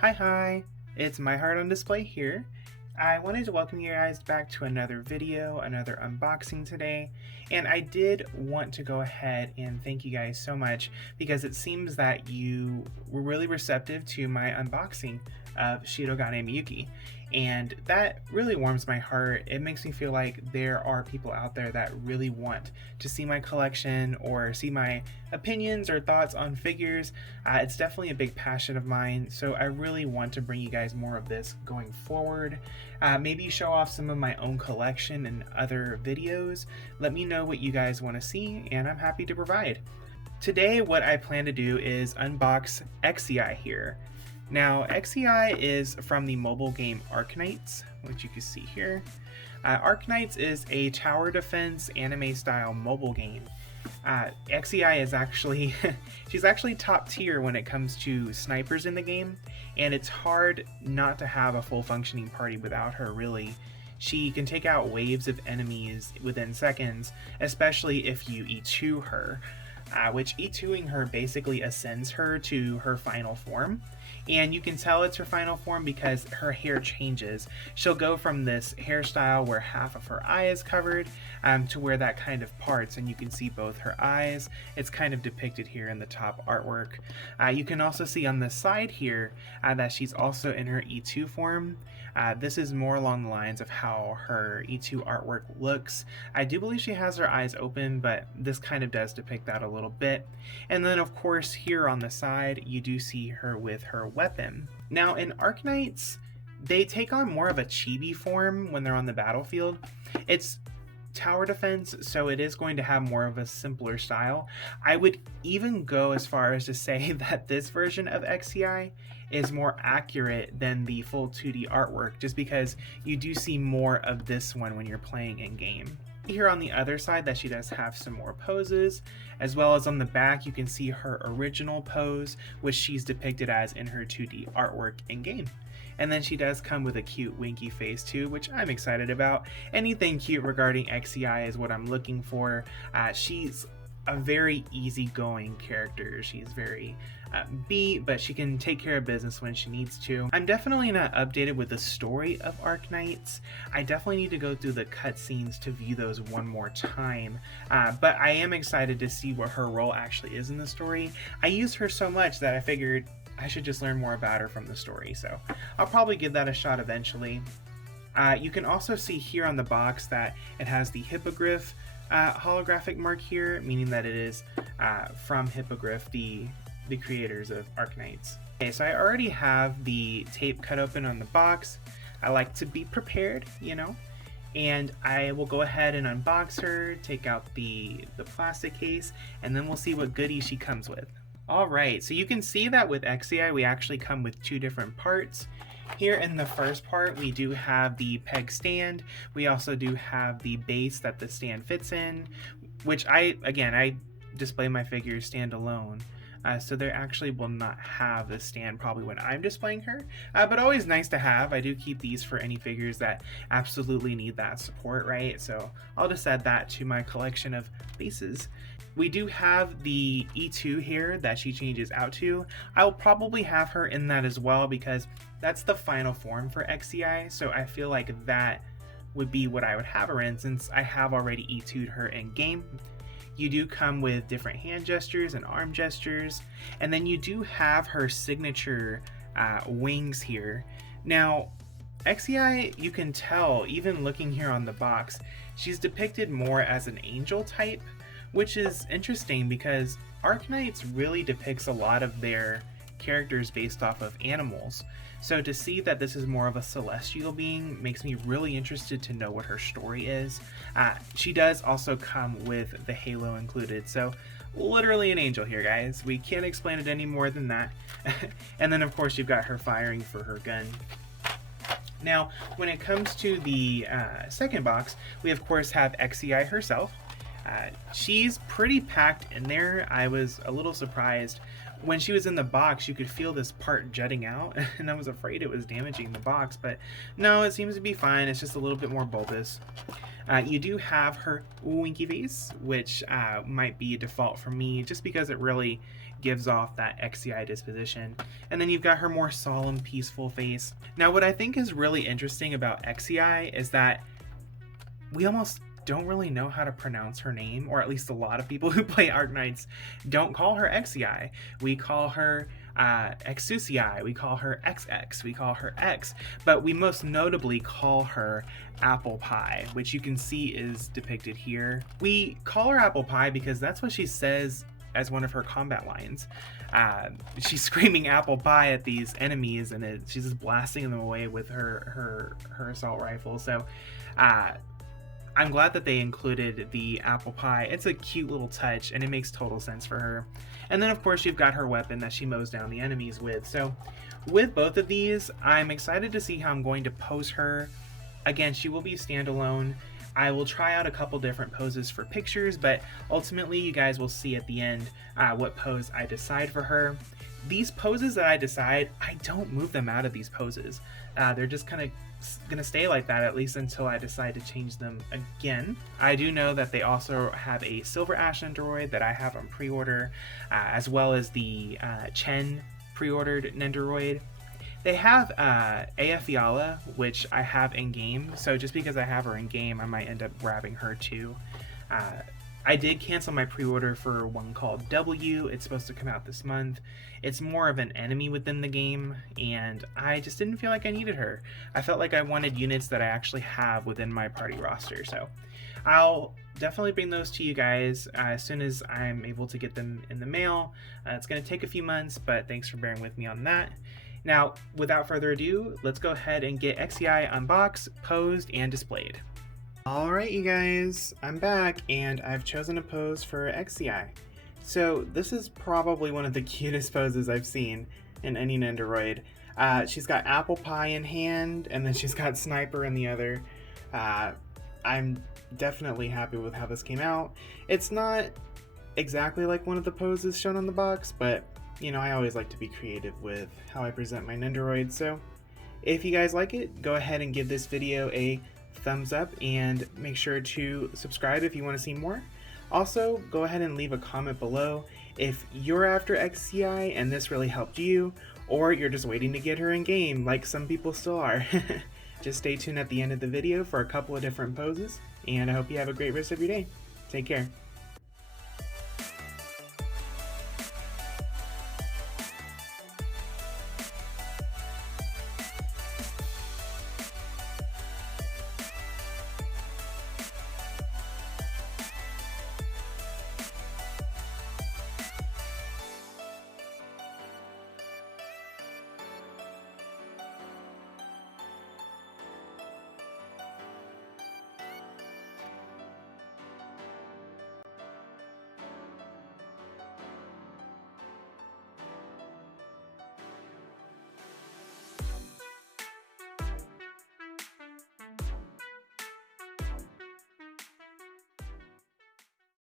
Hi, it's My Heart on Display here. I wanted to welcome you guys back to another video, another unboxing today, and I did want to go ahead and thank you guys so much because it seems that you were really receptive to my unboxing of Shirogane Miyuki, and that really warms my heart. It makes me feel like there are people out there that really want to see my collection or see my opinions or thoughts on figures. It's definitely a big passion of mine, so I really want to bring you guys more of this going forward. Maybe show off some of my own collection in other videos. Let me know what you guys want to see, and I'm happy to provide. Today, what I plan to do is unbox Xei here. Now, Xei is from the mobile game Arknights, which you can see here. Arknights is a tower defense anime style mobile game. Xei is actually, she's actually top tier when it comes to snipers in the game, and it's hard not to have a full functioning party without her, really. She can take out waves of enemies within seconds, especially if you E2 her, which E2ing her basically ascends her to her final form. And you can tell it's her final form because her hair changes. She'll go from this hairstyle where half of her eye is covered to where that kind of parts, and you can see both her eyes. It's kind of depicted here in the top artwork. You can also see on the side here that she's also in her E2 form. This is more along the lines of how her E2 artwork looks. I do believe she has her eyes open, but this kind of does depict that a little bit. And then of course here on the side you do see her with her weapon. Now in Arknights, they take on more of a chibi form when they're on the battlefield. It's tower defense, so it is going to have more of a simpler style. I would even go as far as to say that this version of Xei is more accurate than the full 2D artwork, just because you do see more of this one when you're playing in game. Here on the other side that she does have some more poses, as well as on the back you can see her original pose, which she's depicted as in her 2D artwork in game. And then she does come with a cute winky face too, which I'm excited about. Anything cute regarding Xei is what I'm looking for. She's a very easygoing character. She's very beat, but she can take care of business when she needs to. I'm definitely not updated with the story of Arknights. I definitely need to go through the cutscenes to view those one more time, but I am excited to see what her role actually is in the story. I use her so much that I figured I should just learn more about her from the story, so I'll probably give that a shot eventually. You can also see here on the box that it has the Hippogriff holographic mark here, meaning that it is from Hippogriff, the creators of Arknights. Okay, so I already have the tape cut open on the box. I like to be prepared, you know, and I will go ahead and unbox her, take out the plastic case, and then we'll see what goodies she comes with. Alright, so you can see that with Xei we actually come with two different parts. Here in the first part we do have the peg stand. We also do have the base that the stand fits in, which I display my figures standalone. So they actually will not have the stand probably when I'm displaying her, but always nice to have. I do keep these for any figures that absolutely need that support, right? So I'll just add that to my collection of bases. We do have the E2 here that she changes out to. I'll probably have her in that as well because that's the final form for Xei, so I feel like that would be what I would have her in since I have already E2'd her in game. You do come with different hand gestures and arm gestures, and then you do have her signature wings here. Now, Xei, you can tell, even looking here on the box, she's depicted more as an angel type, which is interesting because Arknights really depicts a lot of their characters based off of animals. So to see that this is more of a celestial being makes me really interested to know what her story is. She does also come with the halo included, so literally an angel here, guys. We can't explain it any more than that. And then of course you've got her firing for her gun. Now, when it comes to the second box, we of course have Xei herself. She's pretty packed in there. I was a little surprised. When she was in the box, you could feel this part jutting out, and I was afraid it was damaging the box, but no, it seems to be fine. It's just a little bit more bulbous. You do have her winky face, which might be a default for me, just because it really gives off that XCI disposition. And then you've got her more solemn, peaceful face. Now, what I think is really interesting about XCI is that we almost don't really know how to pronounce her name, or at least a lot of people who play Arknights don't call her XCI. We call her Exucii, we call her XX, we call her X, but we most notably call her Apple Pie, which you can see is depicted here. We call her Apple Pie because that's what she says as one of her combat lines. She's screaming apple pie at these enemies, and she's just blasting them away with her assault rifle. So I'm glad that they included the apple pie. It's a cute little touch, and it makes total sense for her. And then, of course, you've got her weapon that she mows down the enemies with. So with both of these, I'm excited to see how I'm going to pose her. Again, she will be standalone. I will try out a couple different poses for pictures, but ultimately you guys will see at the end what pose I decide for her. These poses that I decide, I don't move them out of these poses. They're just kind of going to stay like that, at least until I decide to change them again. I do know that they also have a Silver Ash Nendoroid that I have on pre-order, as well as the Chen pre-ordered Nendoroid. They have Aefiala, which I have in-game, so just because I have her in-game, I might end up grabbing her too. I did cancel my pre-order for one called W. It's supposed to come out this month. It's more of an enemy within the game, and I just didn't feel like I needed her. I felt like I wanted units that I actually have within my party roster, so I'll definitely bring those to you guys as soon as I'm able to get them in the mail. It's going to take a few months, but thanks for bearing with me on that. Now, without further ado, let's go ahead and get XCI unboxed, posed, and displayed. Alright you guys, I'm back, and I've chosen a pose for XCI. So this is probably one of the cutest poses I've seen in any Nendoroid. She's got apple pie in hand, and then she's got sniper in the other. I'm definitely happy with how this came out. It's not exactly like one of the poses shown on the box, but you know, I always like to be creative with how I present my Nendoroid, so if you guys like it, go ahead and give this video a thumbs up and make sure to subscribe if you want to see more. Also, go ahead and leave a comment below if you're after XCI and this really helped you, or you're just waiting to get her in game like some people still are. Just stay tuned at the end of the video for a couple of different poses, and I hope you have a great rest of your day. Take care.